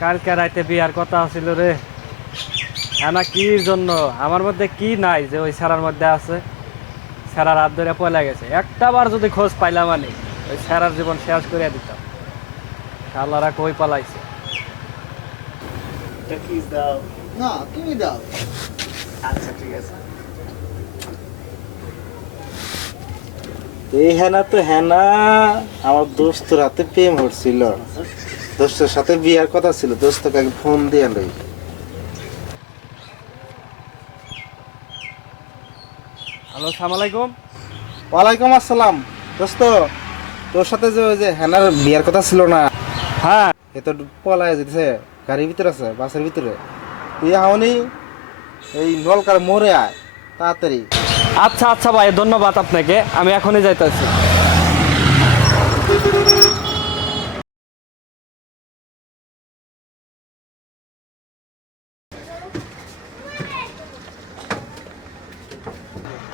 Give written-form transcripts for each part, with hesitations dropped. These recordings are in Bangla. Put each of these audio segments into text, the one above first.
কালকে রাতে বিয়ার কথা ছিল রে। না কি জন্য আমার মধ্যে কি নাই যে ওই স্যারার মধ্যে আছে? স্যারার হাত ধরে পয়লা গেছে। একটা বার যদি খোঁজ পাইলাম মানে ওই স্যারার জীবন শেষ করে দিতাম। শালারা কই পালাইছে? দাও। না তুমি দাও। আচ্ছা ঠিক আছে। এই হেনা তো হেনা আমার দোস্তর হাতে প্রেম হচ্ছিল, দোস্তের সাথে বিয়ার কথা ছিল, দোস্তকে আগে ফোন দিয়ে লই। হ্যালো, সালাম আলাইকুম। ওয়ালাইকুম আসসালাম। দোস্ত, তোর সাথে যে ওই যে হেনার বিয়ার কথা ছিল না, হ্যাঁ, এ তো পলায় যেতেছে, গাড়ির ভিতরে আছে, বাসের ভিতরে। তুই হাওনি এই নলকার মোড়ে আয় তাড়াতাড়ি। আচ্ছা আচ্ছা ভাই, ধন্যবাদ আপনাকে। আমি এখনই যাইতেছি।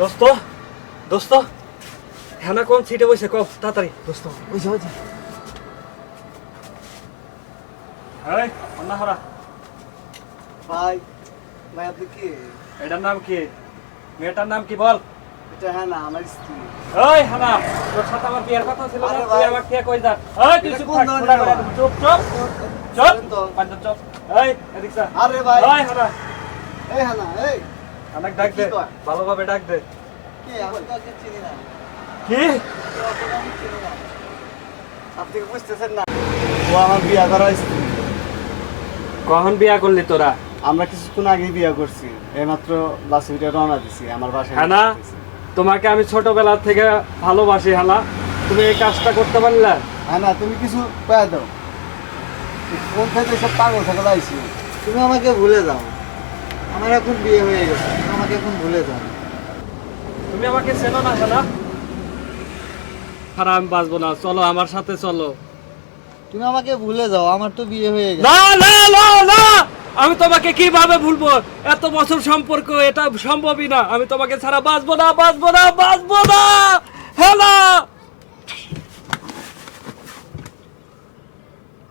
দোস্ত, দোস্ত, হ্যাঁ না কোন সিটে বসে কও তাড়াতাড়ি। দোস্ত ওই যে এই অন্না হরা। ভাই ভাই আপনি কি? এটার নাম কি? মেয়েটার নাম কি বল? এটা হ্যাঁ না আমার স্ত্রী। ওই হানা, তোর সাথে আমার বিয়ের কথা ছিল না? আরে তুই ভাই। আমার কে কই যা? ওই তুই এটা চুপ কোন থাক, ধরনের খোদা করে কথা? চুপ চুপ চুপ শোনেন তো। পাঁচ চুপ। এই এদিক যা। আরে ভাই। ওই হানা, এই হ্যাঁ না এই অনেক ডাক দে, কি কয়? ভালোভাবে ডাক দে। কি আমি তো ওকে চিনি না। কি? ওকে আমি চিনি না। আপনি কি বুঝতেছেন না? ও আমার বিয়ে করা স্ত্রী। কখন বিয়া করলি তোরা? আমরা কিছুক্ষণ আগে বিয়ে করছি, এইমাত্র বাসে উঠে রওনা দিছি আমার বাসায়। হ্যাঁ না, তোমাকে আমি ছোটবেলা থেকে ভালোবাসি হানা। তুমি এই কাজটা করতে পারলে? হ্যাঁ না তুমি কিছু কয়ে দাও। কোন থেকে সব পাগল থাকা যাইছি। তুমি আমাকে ভুলে যাও। আমার এখন বিয়ে হয়ে গেছে, তুমি আমাকে এখন ভুলে যাও। তুমি আমাকে চেনো না হানা? খারাপ, আমি বাঁচবো না, চলো আমার সাথে চলো। তুমি আমাকে ভুলে যাও, আমার তো বিয়ে হয়ে গেছে। না না না না, আমি তোমাকে কিভাবে ভুলবো? এত বছর সম্পর্ক, এটা সম্ভবই না। আমি তোমাকে ছাড়া বাঁচবো না, বাঁচবো না, বাঁচবো না। হ্যালো।